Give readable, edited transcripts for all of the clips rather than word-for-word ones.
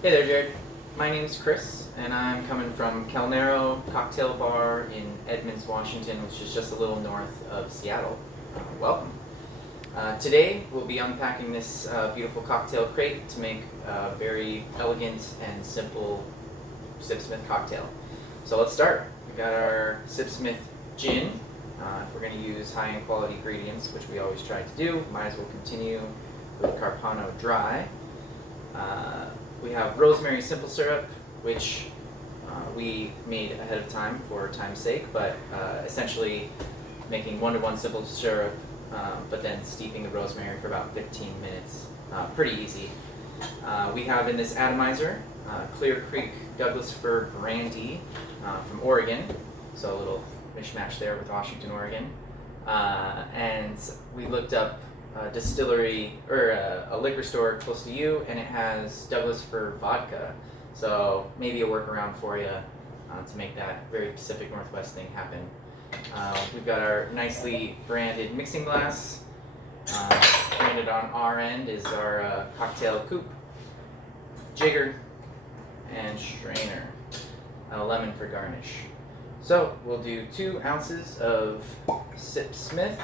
Hey there, Jared. My name's Chris, and I'm coming from Calnero Cocktail Bar in Edmonds, Washington, which is just a little north of Seattle. Welcome. Today, we'll be unpacking this beautiful cocktail crate to make a very elegant and simple Sipsmith cocktail. So let's start. We've got our Sipsmith gin. If we're going to use high-end quality ingredients, which we always try to do, might as well continue with Carpano Dry. We have rosemary simple syrup, which we made ahead of time for time's sake, but essentially making 1-to-1 simple syrup, but then steeping the rosemary for about 15 minutes. Pretty easy. We have in this atomizer Clear Creek Douglas Fir Brandy from Oregon, so a little mishmash there with Washington, Oregon. And we looked up a distillery or a liquor store close to you, and it has Douglas Fir vodka, so maybe a workaround for you to make that very Pacific Northwest thing happen. We've got our nicely branded mixing glass. Branded on our end is our cocktail coupe, jigger, and strainer, a lemon for garnish. So we'll do 2 ounces of Sipsmith.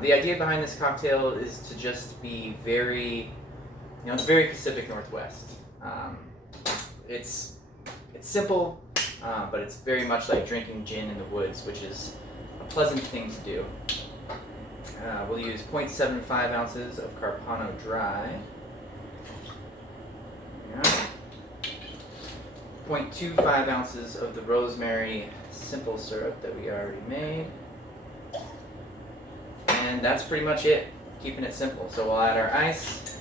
The idea behind this cocktail is to just be very, it's very Pacific Northwest. It's simple, but it's very much like drinking gin in the woods, which is a pleasant thing to do. We'll use 0.75 ounces of Carpano Dry. Yeah. 0.25 ounces of the rosemary simple syrup that we already made. And that's pretty much it, keeping it simple. So we'll add our ice.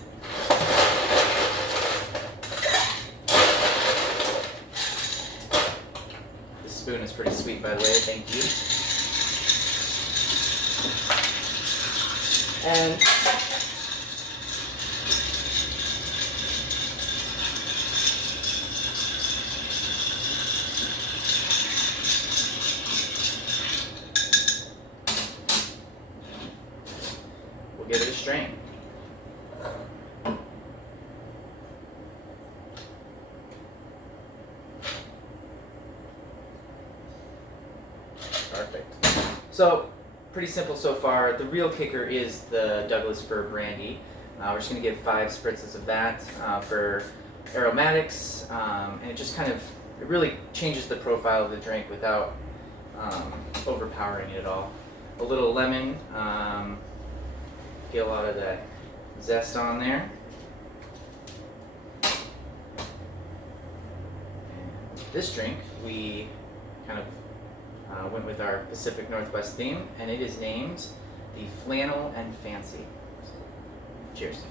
This spoon is pretty sweet, by the way, thank you. And we'll give it a strain. Perfect. So, pretty simple so far. The real kicker is the Douglas Fir Brandy. We're just going to give 5 spritzes of that for aromatics, and it just it really changes the profile of the drink without overpowering it at all. A little lemon, get a lot of that zest on there. And this drink, we went with our Pacific Northwest theme, and it is named the Flannel and Fancy. Cheers.